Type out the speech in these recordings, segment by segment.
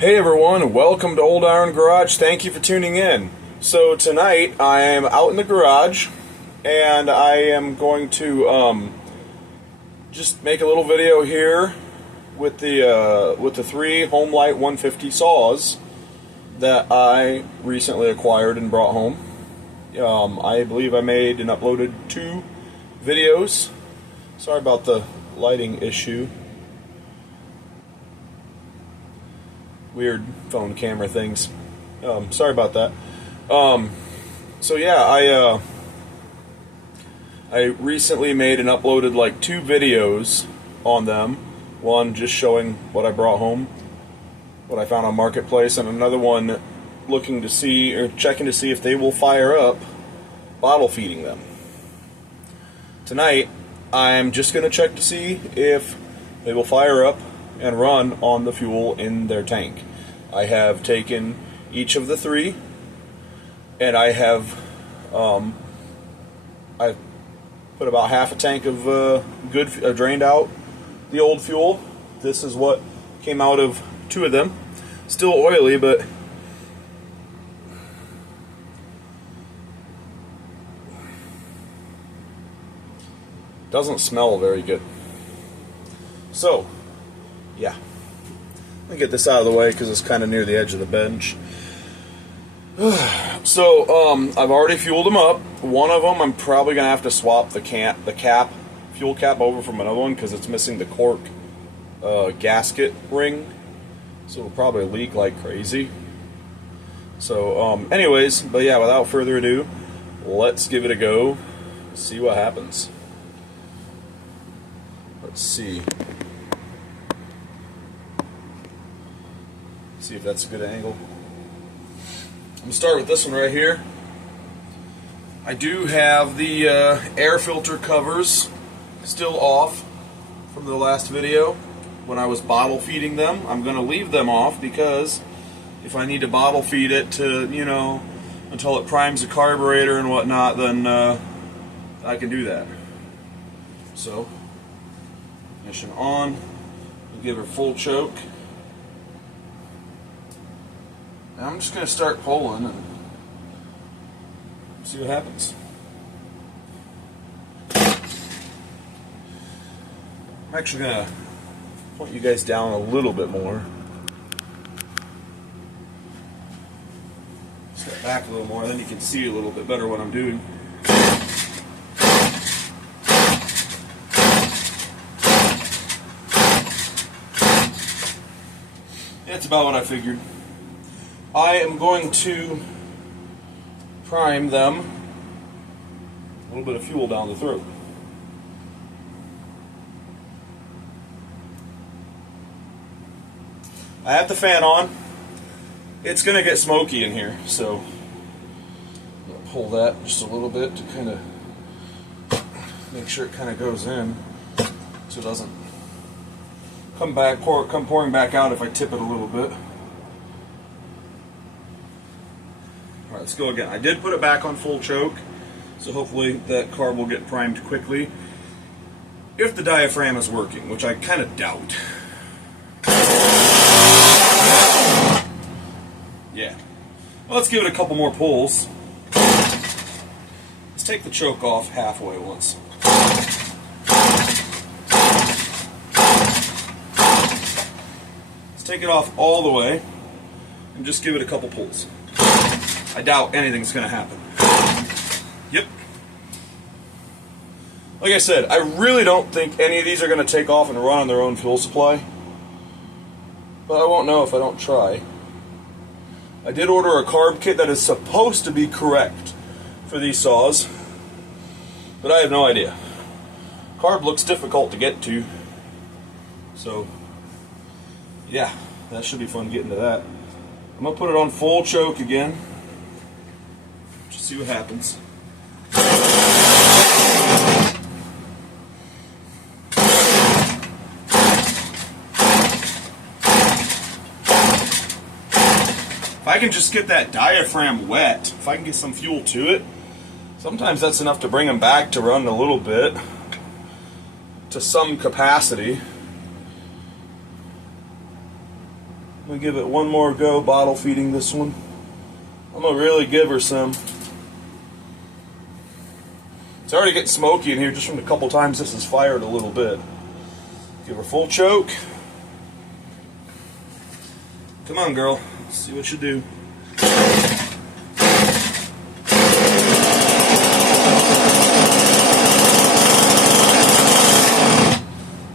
Hey everyone, welcome to Old Iron Garage. Thank you for tuning in. So tonight I am out in the garage and I am going to just make a little video here with the three Homelite 150 saws that I recently acquired and brought home. I believe I made and uploaded 2 videos. Sorry about the lighting issue. Weird phone camera things. Sorry about that. So yeah, I recently made and uploaded like 2 videos on them. One just showing what I brought home, what I found on Marketplace, and another one looking to see or checking to see if they will fire up bottle feeding them. Tonight, I'm just going to check to see if they will fire up and run on the fuel in their tank. I have taken each of the 3 and I have I've put about half a tank of drained out the old fuel. This is what came out of 2 of them. Still oily, but doesn't smell very good. So yeah, let me get this out of the way because it's kind of near the edge of the bench. So I've already fueled them up. One of them I'm probably gonna have to swap the fuel cap over from another one because it's missing the cork gasket ring, so it'll probably leak like crazy. So anyways, but yeah, without further ado, let's give it a go, see what happens. Let's see if that's a good angle. I'm going to start with this one right here. I do have the air filter covers still off from the last video when I was bottle feeding them. I'm going to leave them off because if I need to bottle feed it to, until it primes the carburetor and whatnot, then I can do that. So, ignition on, we'll give her full choke. And I'm just going to start pulling and see what happens. I'm actually going to point you guys down a little bit more. Step back a little more, then you can see a little bit better what I'm doing. That's about what I figured. I am going to prime them. A little bit of fuel down the throat. I have the fan on. It's going to get smoky in here, so I'm going to pull that just a little bit to kind of make sure it kind of goes in so it doesn't come pouring back out if I tip it a little bit. Alright, let's go again. I did put it back on full choke, so hopefully that carb will get primed quickly. If the diaphragm is working, which I kind of doubt. Yeah. Well, let's give it a couple more pulls. Let's take the choke off halfway once. Let's take it off all the way and just give it a couple pulls. I doubt anything's going to happen. Yep. Like I said, I really don't think any of these are going to take off and run on their own fuel supply. But I won't know if I don't try. I did order a carb kit that is supposed to be correct for these saws, but I have no idea. Carb looks difficult to get to. So, yeah, that should be fun getting to that. I'm going to put it on full choke again. Just see what happens. If I can just get that diaphragm wet, if I can get some fuel to it, sometimes that's enough to bring them back to run a little bit to some capacity. gonna give it one more go bottle feeding this one. I'm gonna really give her some. It's already getting smoky in here just from the couple times this has fired a little bit. Give her full choke. Come on, girl. Let's see what you do.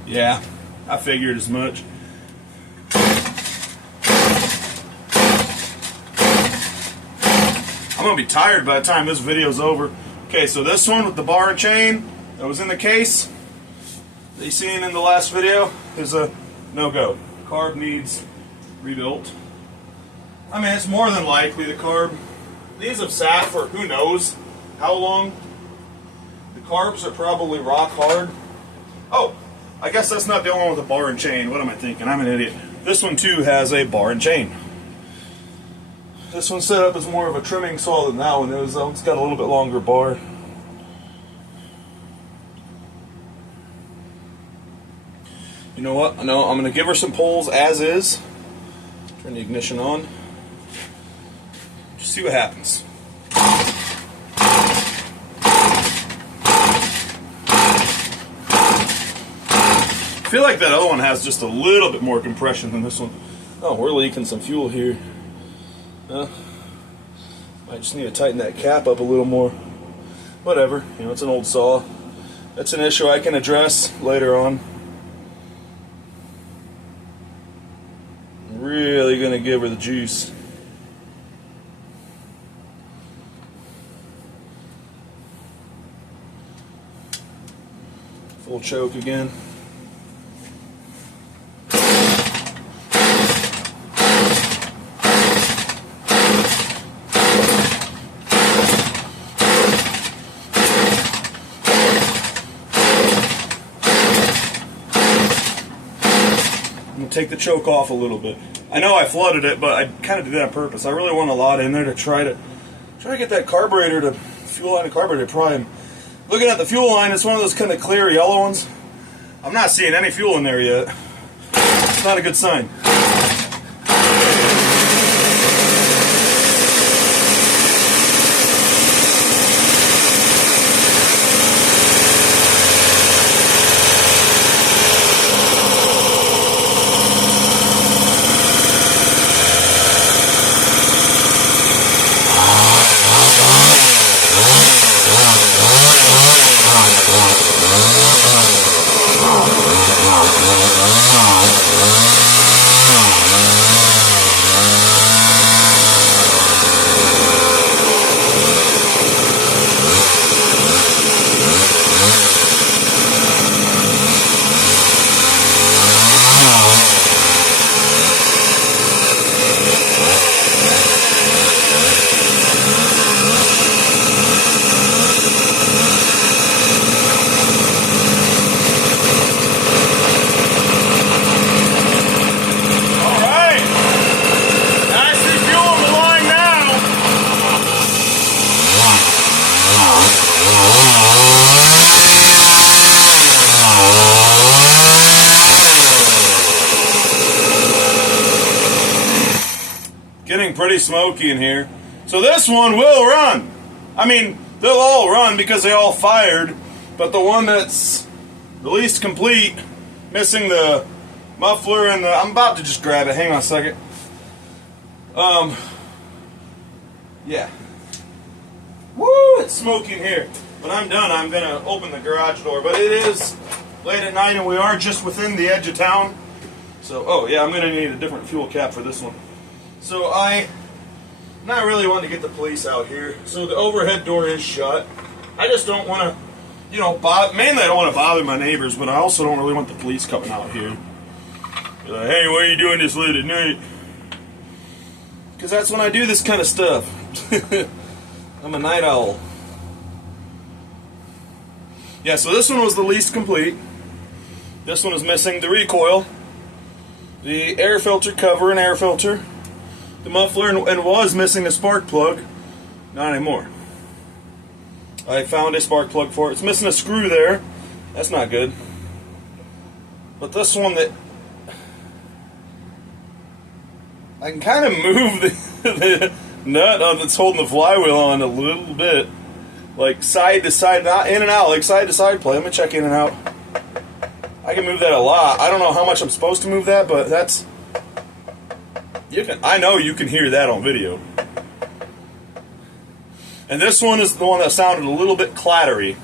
Yeah, I figured as much. I'm gonna be tired by the time this video's over. Okay, so this one with the bar and chain that was in the case that you seen in the last video is a no-go. Carb needs rebuilt. I mean, it's more than likely the carb. These have sat for who knows how long. The carbs are probably rock hard. Oh, I guess that's not the only one with a bar and chain. What am I thinking? I'm an idiot. This one too has a bar and chain. This one's set up as more of a trimming saw than that one is. It's got a little bit longer bar. You know what? No, I'm going to give her some pulls as is. Turn the ignition on. Just see what happens. I feel like that other one has just a little bit more compression than this one. Oh, we're leaking some fuel here. Might just need to tighten that cap up a little more. Whatever, you know, it's an old saw. That's an issue I can address later on. I'm really gonna give her the juice. Full choke again. Take the choke off a little bit. I know I flooded it, but I kind of did that on purpose. I really want a lot in there to try to get that carburetor to fuel line and carburetor prime. Looking at the fuel line, it's one of those kind of clear yellow ones. I'm not seeing any fuel in there yet. It's not a good sign. Getting pretty smoky in here. So this one will run. I mean, they'll all run because they all fired, but the one that's the least complete, missing the muffler and the... I'm about to just grab it. Hang on a second. Yeah. Woo! It's smoky in here. When I'm done, I'm going to open the garage door. But it is late at night and we are just within the edge of town. So, oh yeah, I'm going to need a different fuel cap for this one. So I'm not really wanting to get the police out here. So the overhead door is shut. I just don't want to, you know, mainly I don't want to bother my neighbors, but I also don't really want the police coming out here. Be like, hey, why are you doing this late at night? Because that's when I do this kind of stuff. I'm a night owl. Yeah, so this one was the least complete. This one is missing the recoil, the air filter cover and air filter, the muffler, and was missing a spark plug. Not anymore. I found a spark plug for it. It's missing a screw there. That's not good. But this one that... I can kind of move the nut that's holding the flywheel on a little bit. Like side to side, not in and out, like side to side play. Let me check in and out. I can move that a lot. I don't know how much I'm supposed to move that, but that's... I know you can hear that on video. And this one is the one that sounded a little bit clattery.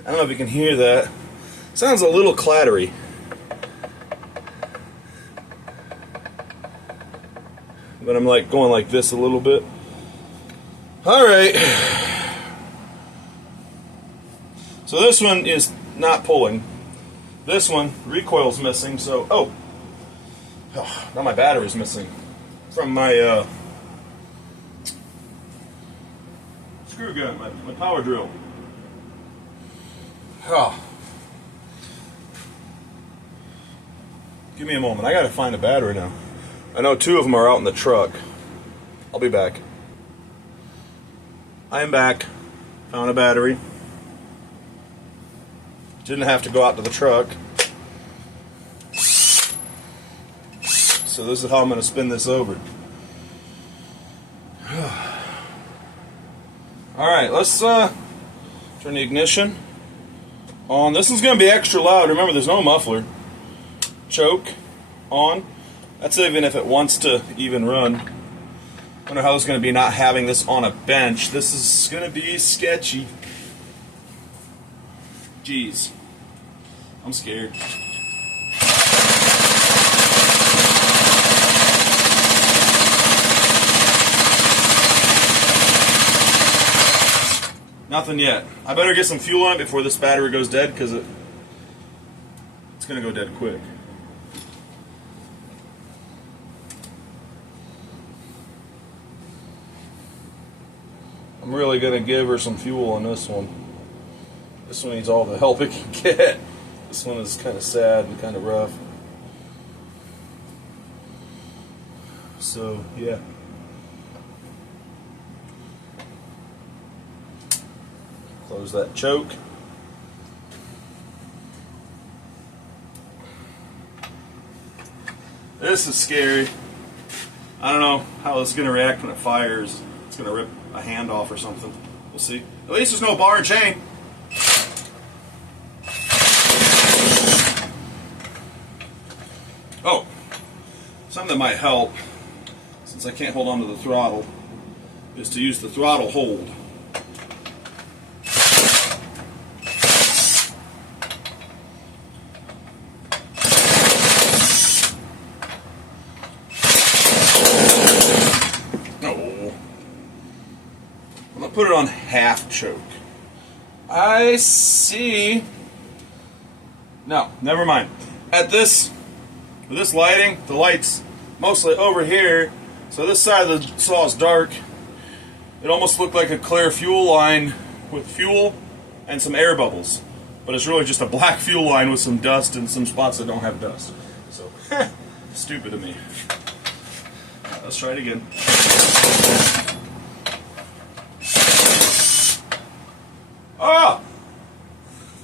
I don't know if you can hear that. Sounds a little clattery. But I'm like going like this a little bit. Alright. So this one is not pulling. This one, recoil's missing, so... Oh! Now my battery's missing. From my screw gun, my power drill. Oh. Give me a moment. I gotta find a battery now. I know 2 of them are out in the truck. I'll be back. I am back. Found a battery. Didn't have to go out to the truck. So this is how I'm going to spin this over. Alright, let's turn the ignition on. This one's going to be extra loud. Remember, there's no muffler. Choke on. That's even if it wants to even run. I wonder how it's going to be not having this on a bench. This is going to be sketchy. Jeez. I'm scared. Nothing yet. I better get some fuel on it before this battery goes dead, because it's going to go dead quick. I'm really going to give her some fuel on this one. This one needs all the help it can get. This one is kind of sad and kind of rough. So, yeah. Close that choke. This is scary. I don't know how it's going to react when it fires. It's going to rip a hand off or something. We'll see. At least there's no bar and chain. Oh, something that might help, since I can't hold on to the throttle, is to use the throttle hold. Put it on half choke. I see. No, never mind. At this, with this lighting, the light's mostly over here, so this side of the saw is dark. It almost looked like a clear fuel line with fuel and some air bubbles, but it's really just a black fuel line with some dust and some spots that don't have dust. So, stupid of me. Let's try it again. Oh!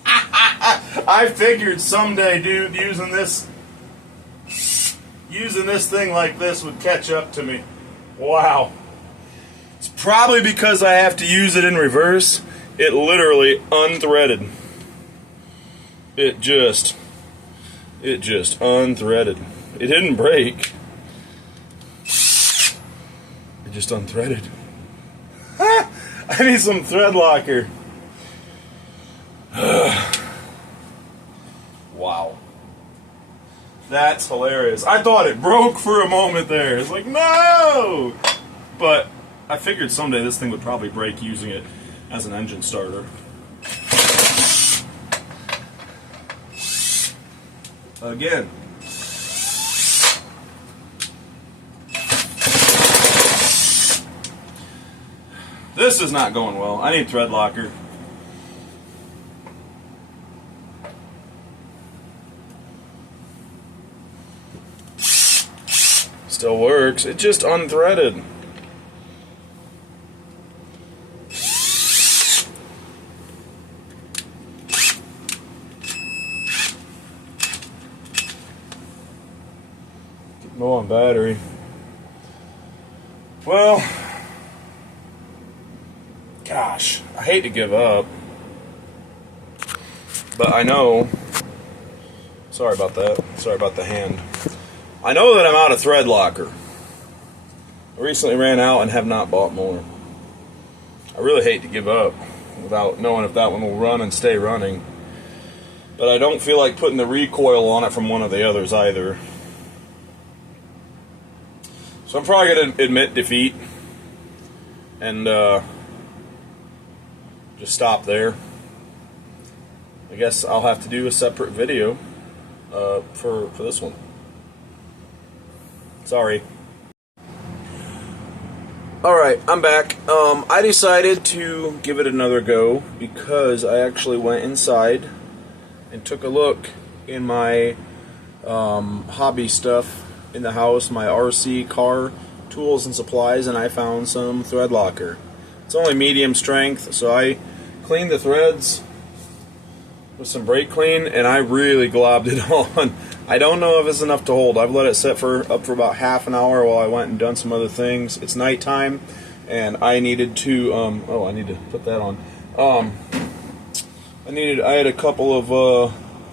I figured someday, dude, using this thing like this would catch up to me. Wow. It's probably because I have to use it in reverse. It literally unthreaded. It just unthreaded. It didn't break. It just unthreaded. I need some thread locker. Wow. That's hilarious. I thought it broke for a moment there. It's like, no! But I figured someday this thing would probably break using it as an engine starter. Again. This is not going well. I need thread locker. Still works. It just unthreaded. Low on battery. Well, gosh, I hate to give up, but I know, sorry about that, sorry about the hand. I know that I'm out of thread locker. I recently ran out and have not bought more. I really hate to give up without knowing if that one will run and stay running. But I don't feel like putting the recoil on it from one of the others either. So I'm probably going to admit defeat and just stop there. I guess I'll have to do a separate video for this one. Sorry. Alright, I'm back. I decided to give it another go because I actually went inside and took a look in my hobby stuff in the house, my RC car tools and supplies, and I found some thread locker. It's only medium strength, so I cleaned the threads with some brake clean, and I really globbed it on. I don't know if it's enough to hold. I've let it set up for about half an hour while I went and done some other things. It's nighttime, and I needed to, oh, I need to put that on. I had a couple of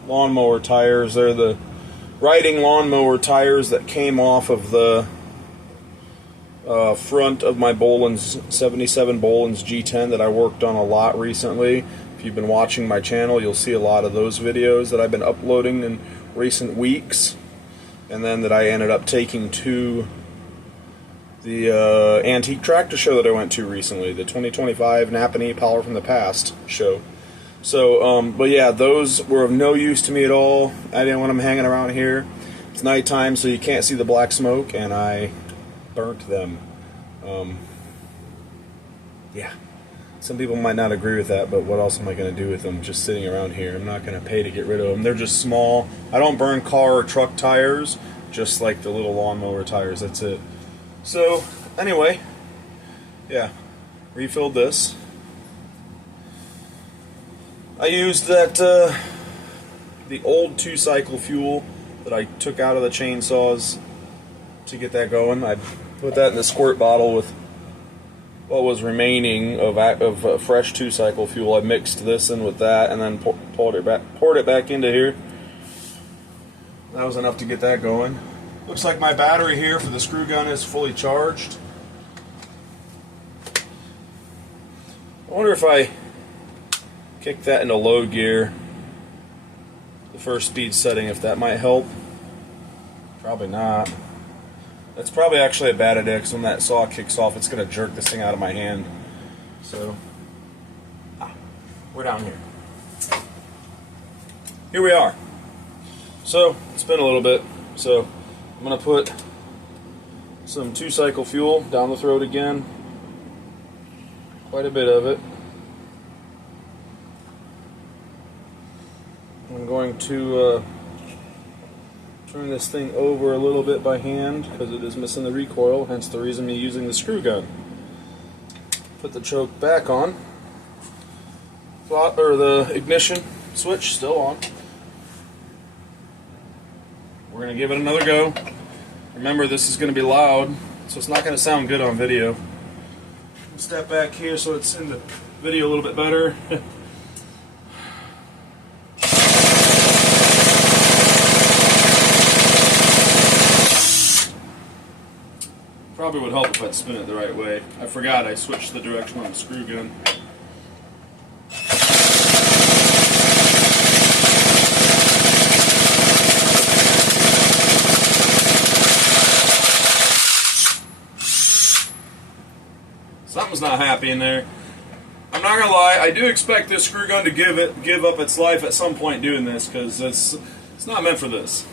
lawnmower tires. They're the riding lawnmower tires that came off of the front of my Boland's 77 Boland's G10 that I worked on a lot recently. If you've been watching my channel, you'll see a lot of those videos that I've been uploading in recent weeks, and then that I ended up taking to the antique tractor show that I went to recently, the 2025 Napanee Power from the Past show. So, but yeah, those were of no use to me at all. I didn't want them hanging around here. It's nighttime, so you can't see the black smoke, and I burnt them. Yeah. Some people might not agree with that, but what else am I going to do with them just sitting around here? I'm not going to pay to get rid of them. They're just small. I don't burn car or truck tires, just like the little lawnmower tires. That's it. So, anyway, yeah, refilled this. I used that, the old 2-cycle fuel that I took out of the chainsaws to get that going. I put that in the squirt bottle with what was remaining of fresh 2-cycle fuel. I mixed this in with that and then poured it back into here. That was enough to get that going. Looks like my battery here for the screw gun is fully charged. I wonder if I kick that into low gear, the first speed setting, if that might help. Probably not. That's probably actually a bad idea, because when that saw kicks off, it's going to jerk this thing out of my hand. So, we're down here. Here we are. So, it's been a little bit. So, I'm going to put some 2-cycle fuel down the throat again. Quite a bit of it. I'm going to turn this thing over a little bit by hand because it is missing the recoil, hence the reason me using the screw gun. Put the choke back on. The ignition switch still on. We're going to give it another go. Remember, this is going to be loud, so it's not going to sound good on video. Step back here so it's in the video a little bit better. Probably would help if I'd spin it the right way. I forgot I switched the direction on the screw gun. Something's not happy in there. I'm not gonna lie, I do expect this screw gun to give up its life at some point doing this, because it's not meant for this.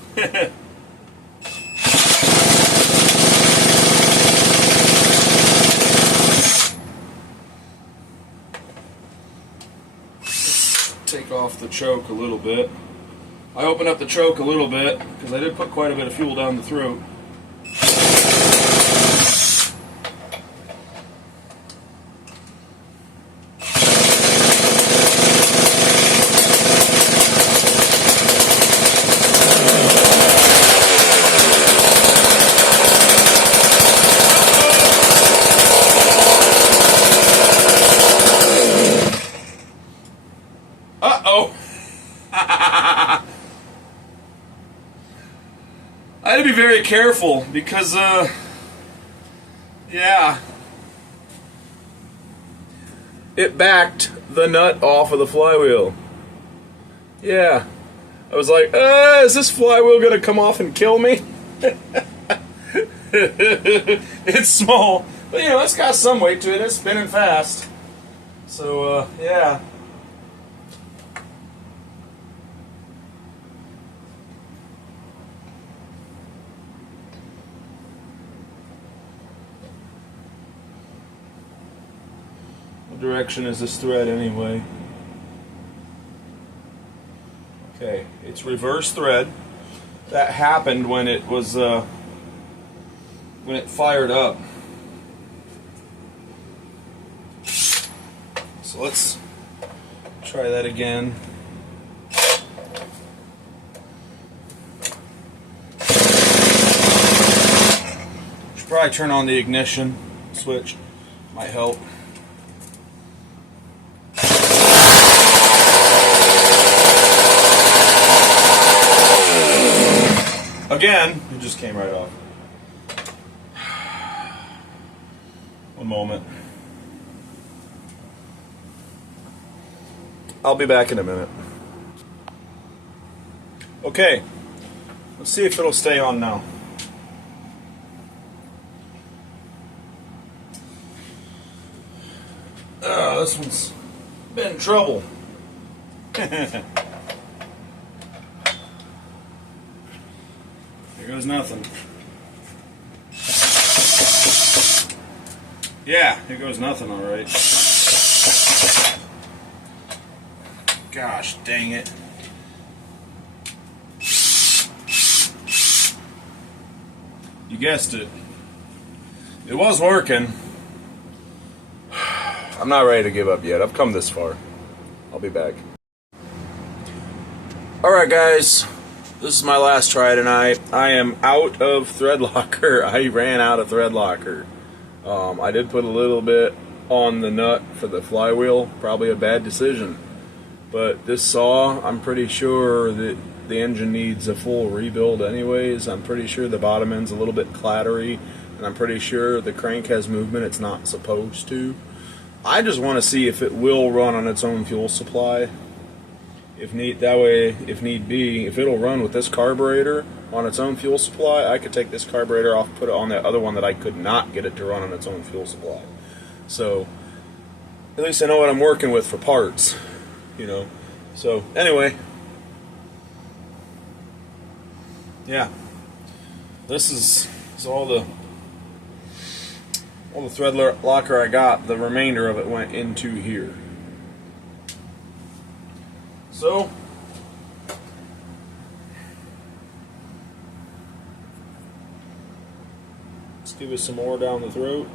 Take off the choke a little bit. I opened up the choke a little bit because I did put quite a bit of fuel down the throat. had to be very careful because, yeah, it backed the nut off of the flywheel. Yeah, I was like, is this flywheel gonna come off and kill me? It's small, but you know, it's got some weight to it. It's spinning fast. So, yeah. What direction is this thread anyway? Okay, it's reverse thread. That happened when it was, when it fired up. So let's try that again. Should probably turn on the ignition switch. Might help. Again, it just came right off. One moment. I'll be back in a minute. Okay, let's see if it'll stay on now. This one's been in trouble. Here goes nothing. Yeah, here goes nothing, all right. Gosh, dang it. You guessed it. It was working. I'm not ready to give up yet. I've come this far. I'll be back. Alright guys, this is my last try tonight. I am out of thread locker. I ran out of thread locker. I did put a little bit on the nut for the flywheel. Probably a bad decision. But this saw, I'm pretty sure that the engine needs a full rebuild anyways. I'm pretty sure the bottom end's a little bit clattery, and I'm pretty sure the crank has movement it's not supposed to. I just want to see if it will run on its own fuel supply. If need be, if it'll run with this carburetor on its own fuel supply, I could take this carburetor off, put it on that other one that I could not get it to run on its own fuel supply. So, at least I know what I'm working with for parts. You know, so anyway, yeah, this is all the thread locker I got. The remainder of it went into here. So let's give it some more down the throat.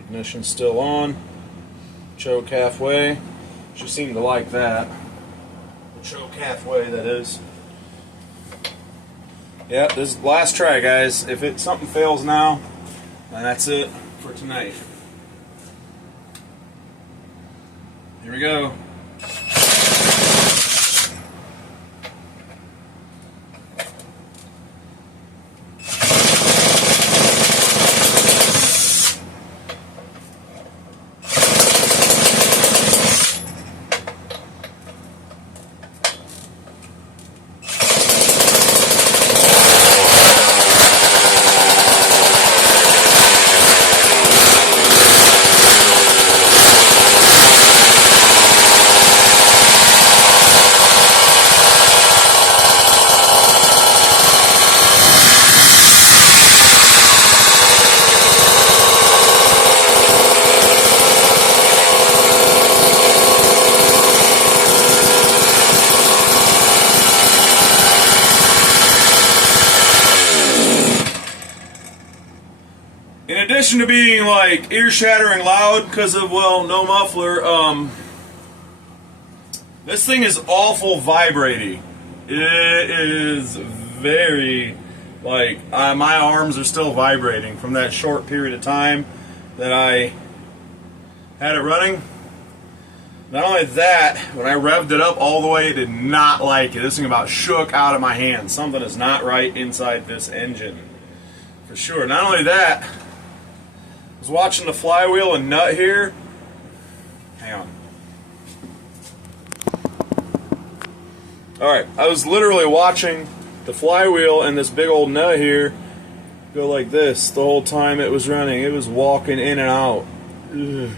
Ignition's still on. Choke halfway. She seemed to like that. Choke halfway, that is. Yeah, this is the last try, guys. If something fails now, then that's it for tonight. Here we go. In addition to being like ear-shattering loud because of, well, no muffler, this thing is awful vibrating. It is very, like, my arms are still vibrating from that short period of time that I Had it running. Not only that, when I revved it up all the way, it did not like it. This thing about shook out of my hand. Something is not right inside this engine. For sure. Not only that, I was watching the flywheel and nut here. Hang on. Alright, I was literally watching the flywheel and this big old nut here go like this the whole time it was running. It was walking in and out. Ugh.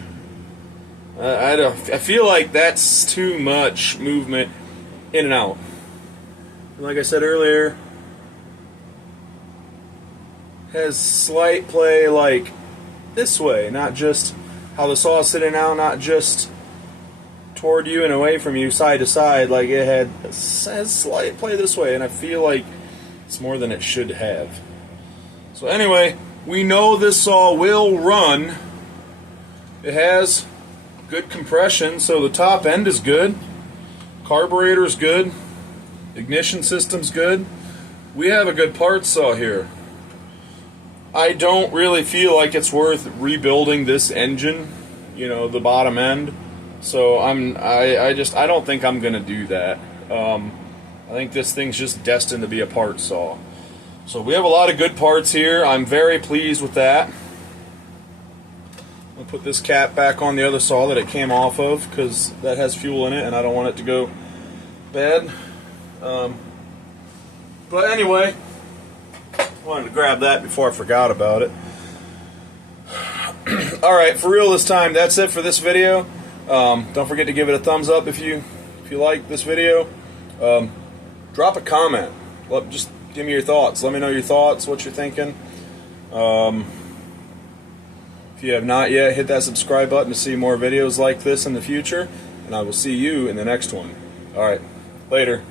I feel like that's too much movement in and out. Like I said earlier, has slight play like this way, not just how the saw is sitting now, not just toward you and away from you, side to side. Like it has slight play this way, and I feel like it's more than it should have. So anyway, we know this saw will run. It has good compression, so the top end is good. Carburetor is good. Ignition system's good. We have a good parts saw here. I don't really feel like it's worth rebuilding this engine, you know, the bottom end. So I don't think I'm gonna do that. I think this thing's just destined to be a part saw. So we have a lot of good parts here. I'm very pleased with that. I'll put this cap back on the other saw that it came off of because that has fuel in it and I don't want it to go bad. But anyway, I wanted to grab that before I forgot about it. Alright, for real this time, that's it for this video. Don't forget to give it a thumbs up if you like this video. Drop a comment. Just give me your thoughts. Let me know your thoughts, what you're thinking. If you have not yet, hit that subscribe button to see more videos like this in the future, and I will see you in the next one. Alright, later.